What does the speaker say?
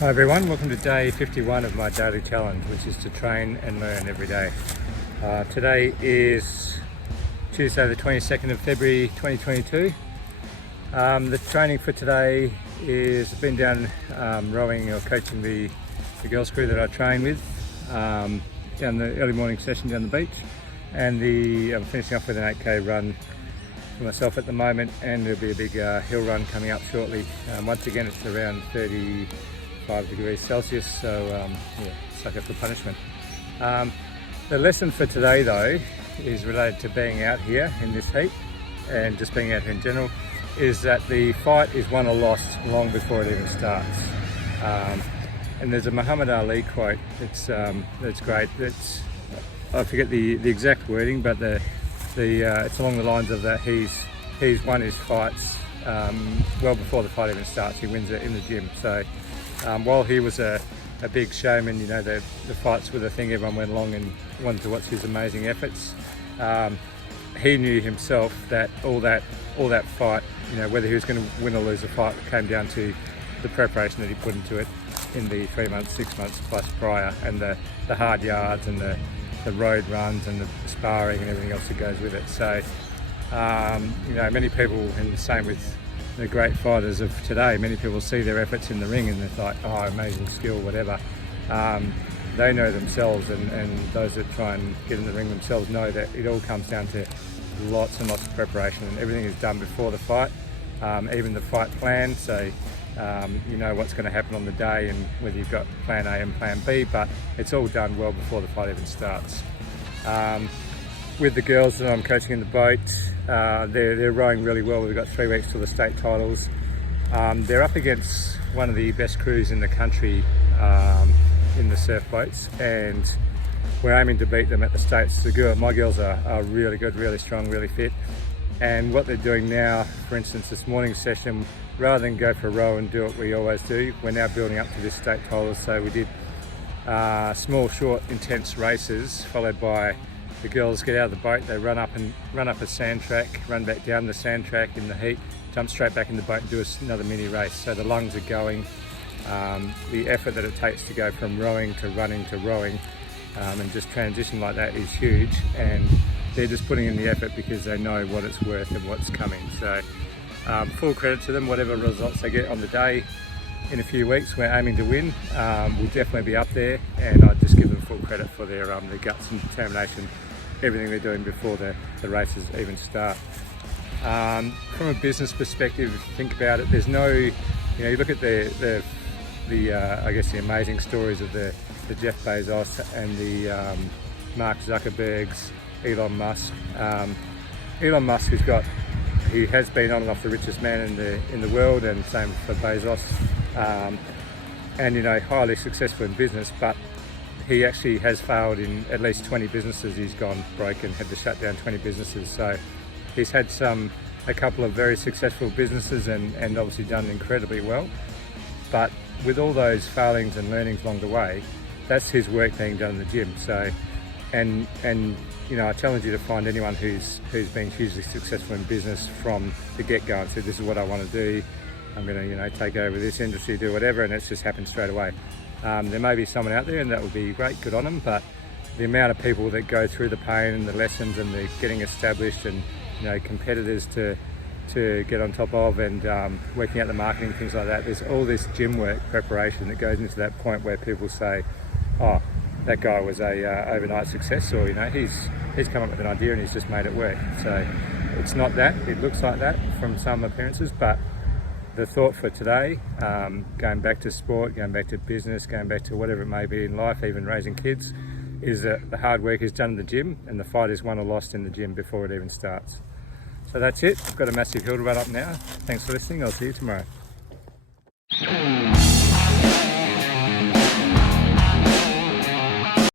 Hi everyone, welcome to day 51 of my daily challenge, which is to train and learn every day. Today is Tuesday the 22nd of February 2022. The training for today is I've been down rowing or coaching the girls crew that I train with down the early morning session down the beach, and I'm finishing off with an 8k run for myself at the moment, and there'll be a big hill run coming up shortly. Once again it's around 35 degrees Celsius, so yeah, sucker for punishment. The lesson for today though is related to being out here in this heat and just being out here in general, is that the fight is won or lost long before it even starts. And there's a Muhammad Ali quote, it's great. I forget the exact wording, but it's along the lines of that he's won his fights well before the fight even starts. He wins it in the gym. So while he was a big showman, you know, the fights were the thing everyone went along and wanted to watch his amazing efforts. He knew himself that all that fight, you know, whether he was going to win or lose the fight, came down to the preparation that he put into it in the 3 months, 6 months plus prior, and the hard yards and the road runs and the sparring and everything else that goes with it. So you know, many people, and the same with the great fighters of today, many people see their efforts in the ring and they're like, oh, amazing skill, whatever. They know themselves, and those that try and get in the ring themselves know that it all comes down to lots and lots of preparation, and everything is done before the fight, even the fight plan. So you know what's going to happen on the day and whether you've got plan A and plan B, but it's all done well before the fight even starts. With the girls that I'm coaching in the boat, they're rowing really well. We've got 3 weeks till the state titles. They're up against one of the best crews in the country in the surf boats, and we're aiming to beat them at the states. My girls are really good, really strong, really fit. And what they're doing now, for instance, this morning's session, rather than go for a row and do what we always do, we're now building up to this state titles. So we did small, short, intense races, followed by the girls get out of the boat, they run up a sand track, run back down the sand track in the heat, jump straight back in the boat and do another mini race. So the lungs are going. The effort that it takes to go from rowing to running to rowing and just transition like that is huge, and they're just putting in the effort because they know what it's worth and what's coming. So full credit to them. Whatever results they get on the day in a few weeks, we're aiming to win. We'll definitely be up there, and I just give them full credit for their guts and determination, everything they're doing before the races even start. From a business perspective, if you think about it, there's no, you know, you look at the I guess the amazing stories of the Jeff Bezos and the Mark Zuckerbergs, Elon Musk. Elon Musk he has been on and off the richest man in the world, and same for Bezos, and you know, highly successful in business, but he actually has failed in at least 20 businesses. He's gone broke and had to shut down 20 businesses. So he's had a couple of very successful businesses and obviously done incredibly well. But with all those failings and learnings along the way, that's his work being done in the gym. So, and you know, I challenge you to find anyone who's been hugely successful in business from the get-go and said, this is what I want to do. I'm going to, you know, take over this industry, do whatever, and it's just happened straight away. There may be someone out there, and that would be great, good on them, but the amount of people that go through the pain and the lessons and the getting established, and you know, competitors to get on top of, and working out the marketing, things like that, there's all this gym work preparation that goes into that point where people say, oh, that guy was a overnight success, or you know, he's come up with an idea and he's just made it work. So it's not that. It looks like that from some appearances, but the thought for today, going back to sport, going back to business, going back to whatever it may be in life, even raising kids, is that the hard work is done in the gym, and the fight is won or lost in the gym before it even starts. So that's it. I've got a massive hill to run up now. Thanks for listening. I'll see you tomorrow.